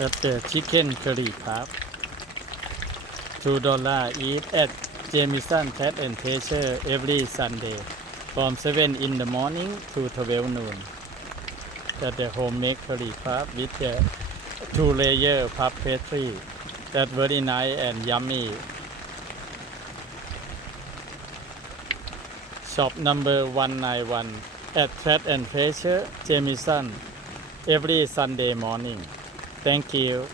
That's the chicken curry puff. $2 eat at Jamieson Cat and Treasure every Sunday from 7 in the morning to 12 noon. That's the homemade curry puff with the 2-layer puff pastry. That's very nice and yummy. Shop number 191 at Cat and Treasure Jamieson every Sunday morning. Thank you.